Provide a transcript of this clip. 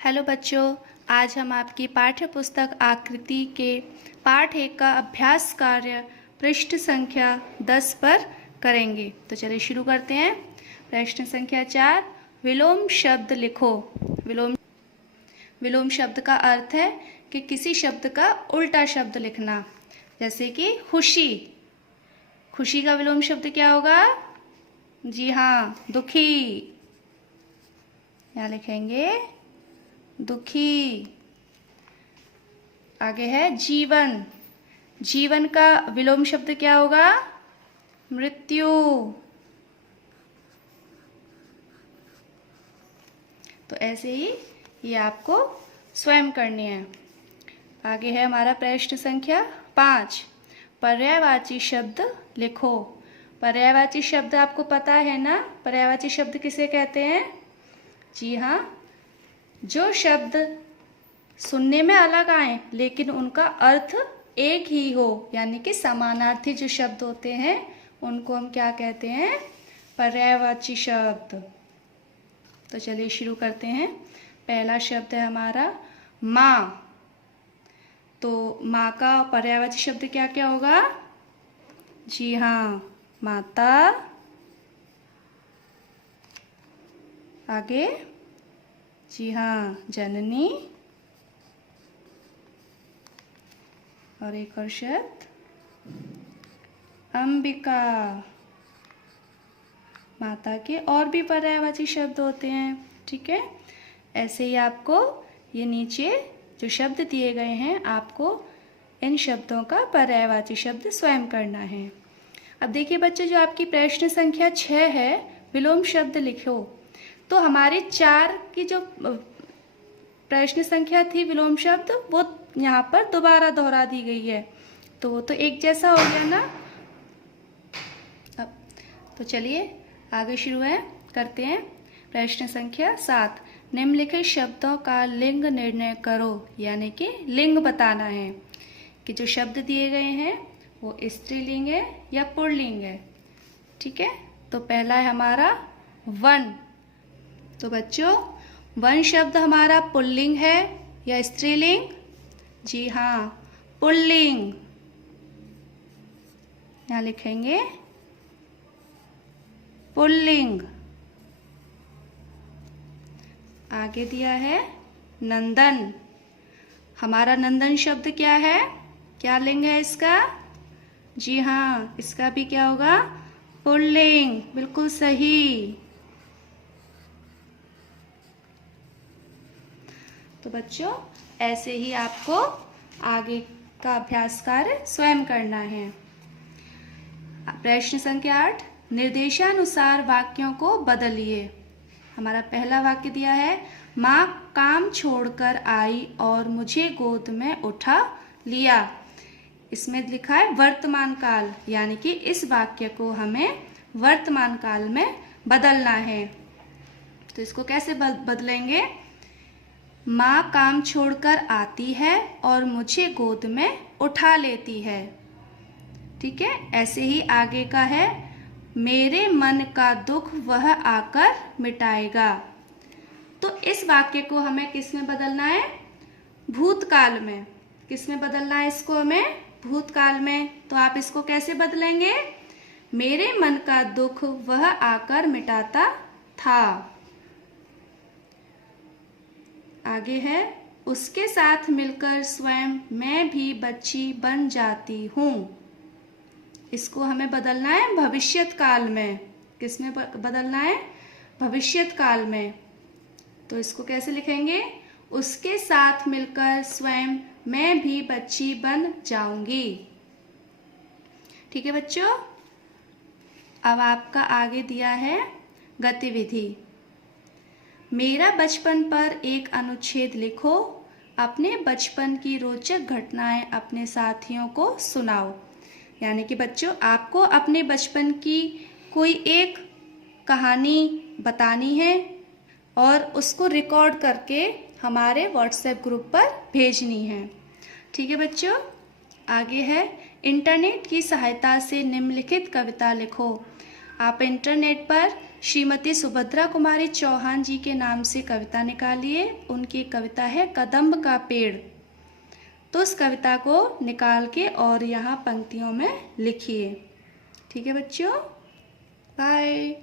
Hello बच्चों, आज हम आपकी पाठ्य पुस्तक आकृति के पाठ 1 का अभ्यास कार्य पृष्ठ संख्या 10 पर करेंगे। तो चलिए शुरू करते हैं। प्रश्न संख्या 4, विलोम शब्द लिखो। विलोम शब्द का अर्थ है कि किसी शब्द का उल्टा शब्द लिखना। जैसे कि खुशी, खुशी का विलोम शब्द क्या होगा? जी हाँ, दुखी। यहाँ लिखेंगे दुखी। आगे है जीवन, जीवन का विलोम शब्द क्या होगा? मृत्यु। तो ऐसे ही ये आपको स्वयं करनी है। आगे है हमारा प्रश्न संख्या 5, पर्यायवाची शब्द लिखो। पर्यायवाची शब्द आपको पता है ना? पर्यायवाची शब्द किसे कहते हैं? जी हाँ, जो शब्द सुनने में अलग आए लेकिन उनका अर्थ एक ही हो, यानी कि समानार्थी जो शब्द होते हैं उनको हम क्या कहते हैं? पर्यायवाची शब्द। तो चलिए शुरू करते हैं। पहला शब्द है हमारा माँ। तो माँ का पर्यायवाची शब्द क्या क्या होगा? जी हाँ, माता। आगे जी हाँ, जननी। और एक और शब्द अंबिका। माता के और भी पर्यायवाची शब्द होते हैं, ठीक है। ऐसे ही आपको ये नीचे जो शब्द दिए गए हैं, आपको इन शब्दों का पर्यायवाची शब्द स्वयं करना है। अब देखिए बच्चों, जो आपकी प्रश्न संख्या 6 है, विलोम शब्द लिखो। तो हमारी 4 की जो प्रश्न संख्या थी विलोम शब्द, वो यहाँ पर दोबारा दोहरा दी गई है। तो वो तो एक जैसा हो गया ना। अब तो चलिए आगे शुरू करते हैं। प्रश्न संख्या 7, निम्नलिखित शब्दों का लिंग निर्णय करो। यानी कि लिंग बताना है कि जो शब्द दिए गए हैं वो स्त्रीलिंग है या पुल्लिंग है, ठीक है। तो पहला है हमारा वन। तो बच्चों, वन शब्द हमारा पुल्लिंग है या स्त्रीलिंग? जी हाँ, पुल्लिंग। यहाँ लिखेंगे पुल्लिंग। आगे दिया है नंदन। हमारा नंदन शब्द क्या है? क्या लिंग है इसका? जी हाँ, इसका भी क्या होगा? पुल्लिंग। बिल्कुल सही। तो बच्चों, ऐसे ही आपको आगे का अभ्यास कार्य स्वयं करना है। प्रश्न संख्या 8, निर्देशानुसार वाक्यों को बदलिए। हमारा पहला वाक्य दिया है, माँ काम छोड़कर आई और मुझे गोद में उठा लिया। इसमें लिखा है वर्तमान काल, यानी कि इस वाक्य को हमें वर्तमान काल में बदलना है। तो इसको कैसे बदलेंगे? माँ काम छोड़कर आती है और मुझे गोद में उठा लेती है, ठीक है। ऐसे ही आगे का है, मेरे मन का दुख वह आकर मिटाएगा। तो इस वाक्य को हमें किस में बदलना है? भूतकाल में। किस में बदलना है इसको हमें? भूतकाल में। तो आप इसको कैसे बदलेंगे? मेरे मन का दुख वह आकर मिटाता था। आगे है, उसके साथ मिलकर स्वयं मैं भी बच्ची बन जाती हूँ। इसको हमें बदलना है भविष्यत काल में। किस में बदलना है? भविष्यत काल में। तो इसको कैसे लिखेंगे? उसके साथ मिलकर स्वयं मैं भी बच्ची बन जाऊंगी, ठीक है बच्चों। अब आपका आगे दिया है गतिविधि। मेरा बचपन पर एक अनुच्छेद लिखो। अपने बचपन की रोचक घटनाएं अपने साथियों को सुनाओ। यानी कि बच्चों, आपको अपने बचपन की कोई एक कहानी बतानी है और उसको रिकॉर्ड करके हमारे व्हाट्सएप ग्रुप पर भेजनी है, ठीक है बच्चों। आगे है, इंटरनेट की सहायता से निम्नलिखित कविता लिखो। आप इंटरनेट पर श्रीमती सुभद्रा कुमारी चौहान जी के नाम से कविता निकालिए। उनकी कविता है कदम्ब का पेड़। तो उस कविता को निकाल के और यहाँ पंक्तियों में लिखिए। ठीक है बच्चों, बाय।